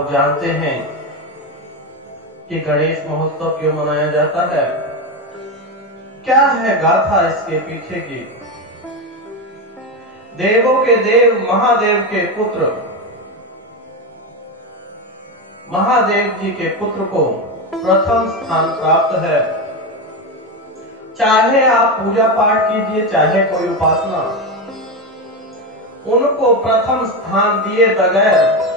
लोग जानते हैं कि गणेश महोत्सव क्यों मनाया जाता है? क्या है गाथा इसके पीछे की? देवों के देव महादेव के पुत्र महादेव जी के पुत्र को प्रथम स्थान प्राप्त है। चाहे आप पूजा पाठ कीजिए, चाहे कोई उपासना, उनको प्रथम स्थान दिए बगैर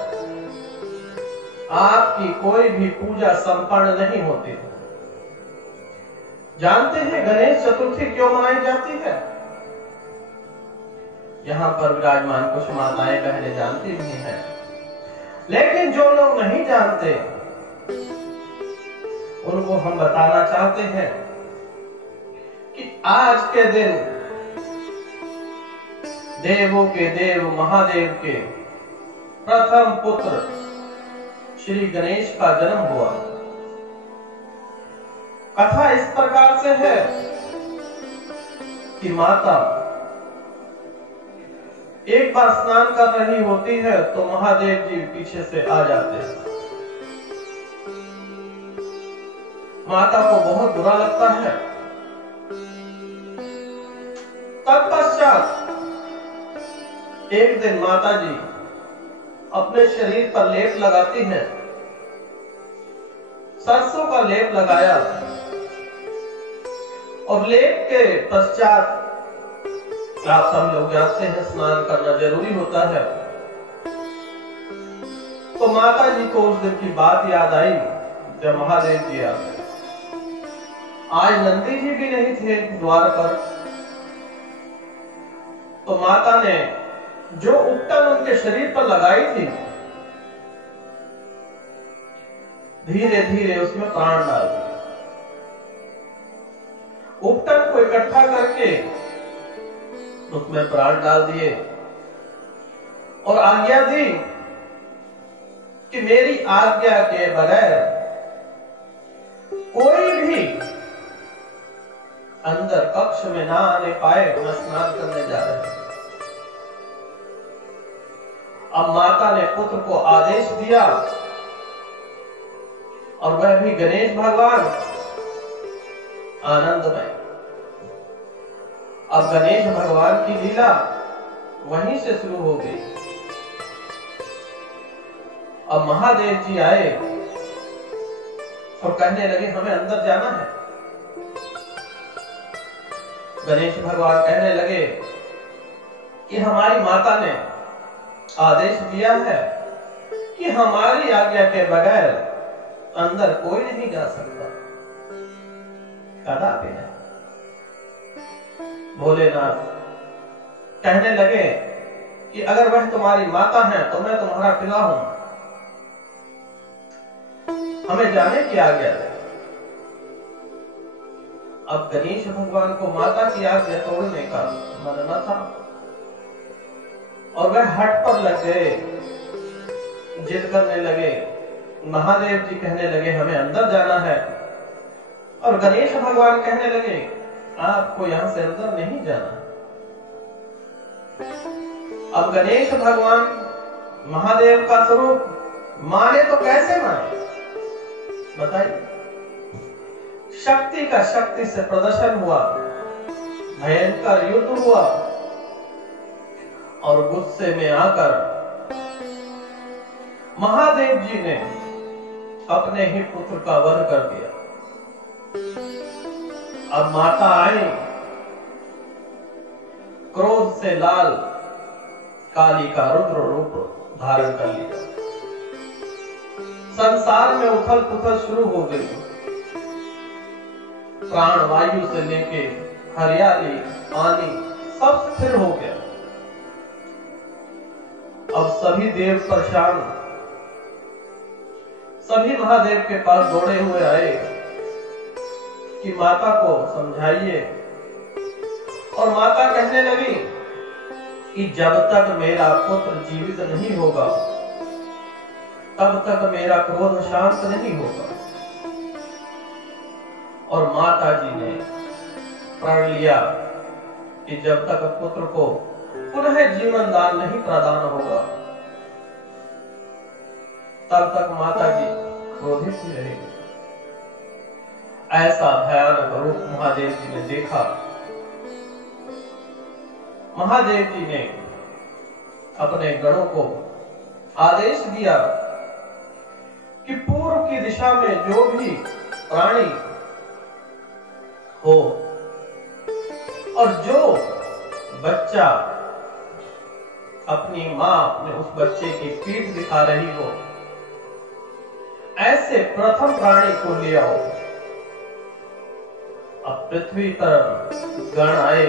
आपकी कोई भी पूजा संपन्न नहीं होती। जानते हैं गणेश चतुर्थी क्यों मनाई जाती है? यहाँ पर विराजमान कुछ माताएं बहनें जानती भी हैं, लेकिन जो लोग नहीं जानते उनको हम बताना चाहते हैं कि आज के दिन देवों के देव महादेव के प्रथम पुत्र श्री गणेश का जन्म हुआ। कथा इस प्रकार से है कि माता एक बार स्नान कर रही होती है तो महादेव जी पीछे से आ जाते हैं। माता को बहुत बुरा लगता है। तत्पश्चात एक दिन माता जी अपने शरीर पर लेप लगाती हैं। सरसों का लेप लगाया और लेप के पश्चात आप सब लोग जानते हैं स्नान करना जरूरी होता है। तो माता जी को उस दिन की बात याद आई जब महादेव जी आ गए। आज नंदी जी भी नहीं थे द्वार पर। तो माता ने जो उपटन उनके शरीर पर लगाई थी, धीरे धीरे उसमें प्राण डाल दिया। उपटन को इकट्ठा करके उसमें प्राण डाल दिए और आज्ञा दी कि मेरी आज्ञा के बगैर कोई भी अंदर कक्ष में ना आने पाए। मैं स्नान करने जा रहे हैं। अब माता ने पुत्र को आदेश दिया और वह भी गणेश भगवान आनंदमय। अब गणेश भगवान की लीला वहीं से शुरू हो गई। अब महादेव जी आए और कहने लगे हमें अंदर जाना है। गणेश भगवान कहने लगे कि हमारी माता ने आदेश दिया है कि हमारी आज्ञा के बगैर अंदर कोई नहीं जा सकता। कदापि नहीं। भोलेनाथ कहने लगे कि अगर वह तुम्हारी माता है तो मैं तुम्हारा पिता हूं, हमें जाने की आज्ञा दे। अब गणेश भगवान को माता की आज्ञा तोड़ने का मन न था और वह हट पर लग गए, जिद करने लगे। महादेव जी कहने लगे हमें अंदर जाना है और गणेश भगवान कहने लगे आपको यहां से अंदर नहीं जाना। अब गणेश भगवान महादेव का स्वरूप माने तो कैसे माने बताइए। शक्ति का शक्ति से प्रदर्शन हुआ, भयंकर युद्ध हुआ और गुस्से में आकर महादेव जी ने अपने ही पुत्र का वध कर दिया। अब माता आई, क्रोध से लाल काली का रुद्र रूप धारण कर लिया। संसार में उथल पुथल शुरू हो गई। प्राण वायु से लेके हरियाली पानी सब स्थिर हो गया। अब सभी देव परेशान, सभी महादेव के पास दौड़े हुए आए कि माता को समझाइए। और माता कहने लगी कि जब तक मेरा पुत्र जीवित नहीं होगा तब तक मेरा क्रोध शांत नहीं होगा। और माता जी ने प्रण लिया कि जब तक पुत्र को पुनः जीवन दान नहीं प्रदान होगा तब तक माता जी क्रोधित ही रहेगी। ऐसा भयानक रूप महादेव जी ने देखा। महादेव जी ने अपने गणों को आदेश दिया कि पूर्व की दिशा में जो भी प्राणी हो और जो बच्चा अपनी मां अपने उस बच्चे की पीठ दिखा रही हो, ऐसे प्रथम प्राणी को ले आओ। अब पृथ्वी पर गण आए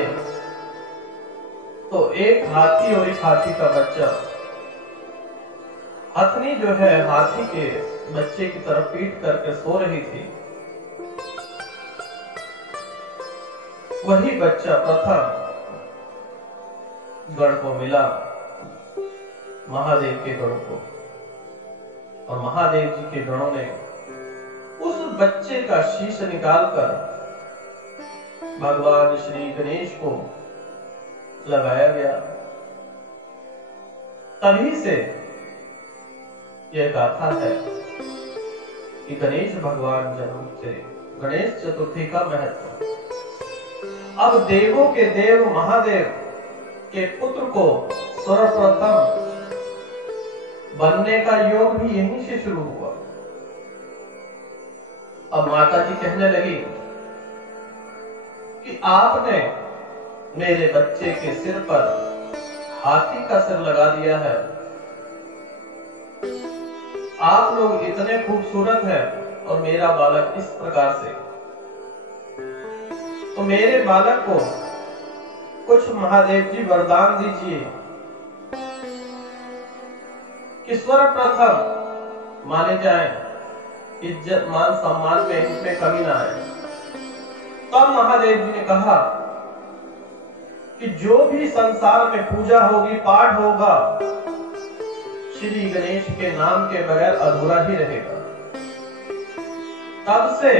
तो एक हाथी और एक हाथी का बच्चा, हथनी जो है हाथी के बच्चे की तरफ पीठ करके सो रही थी, वही बच्चा प्रथम गण को मिला, महादेव के गणों को, और महादेव जी के गणों ने उस बच्चे का शीश निकालकर भगवान श्री गणेश को लगाया गया। तभी से यह गाथा है कि गणेश भगवान जन्म से गणेश चतुर्थी का महत्व। अब देवों के देव महादेव के पुत्र को सर्वप्रथम बनने का योग भी यहीं से शुरू हुआ। अब माता जी कहने लगी कि आपने मेरे बच्चे के सिर पर हाथी का सिर लगा दिया है। आप लोग इतने खूबसूरत हैं और मेरा बालक इस प्रकार से, तो मेरे बालक को कुछ महादेव जी वरदान दीजिए कि सर्वप्रथम माने जाए, इज्जत मान सम्मान में इनमें कमी ना आए। तब महादेव जी ने कहा कि जो भी संसार में पूजा होगी, पाठ होगा, श्री गणेश के नाम के बगैर अधूरा ही रहेगा। तब से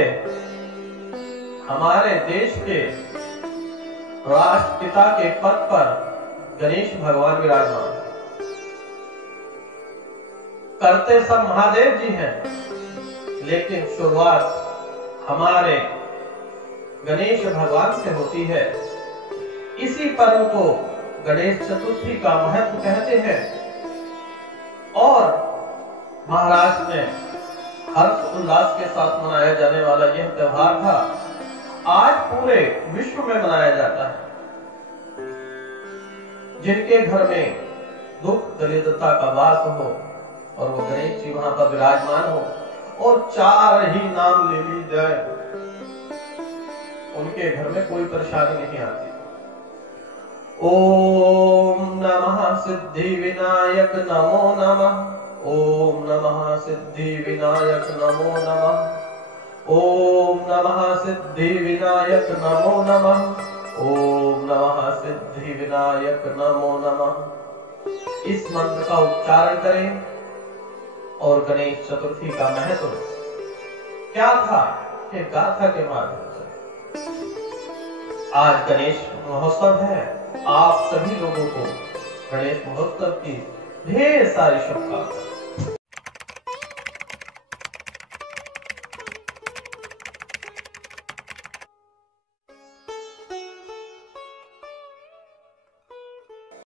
हमारे देश के राष्ट्रपिता के पद पर गणेश भगवान विराजमान है। करते सब महादेव जी हैं, लेकिन शुरुआत हमारे गणेश भगवान से होती है। इसी पर्व को गणेश चतुर्थी का महत्व कहते हैं। और महाराष्ट्र में हर्ष उल्लास के साथ मनाया जाने वाला यह त्योहार था, आज पूरे विश्व में मनाया जाता है। जिनके घर में दुख दरिद्रता का वास हो और वो गणेश जी वहां पर विराजमान हो और चार ही नाम ले ली जाए, उनके घर में कोई परेशानी नहीं आती। ओम नमः सिद्धि विनायक नमो नमः। ओम नमः सिद्धि विनायक नमो नमः। ओम नमः सिद्धि विनायक नमो नमः। ओम नमः सिद्धि विनायक नमो नमः। इस मंत्र का उच्चारण करें और गणेश चतुर्थी का महत्व क्या था, ये गाथा के माध्यम से। आज गणेश महोत्सव है। आप सभी लोगों को गणेश महोत्सव की ढेर सारी शुभकामनाएं।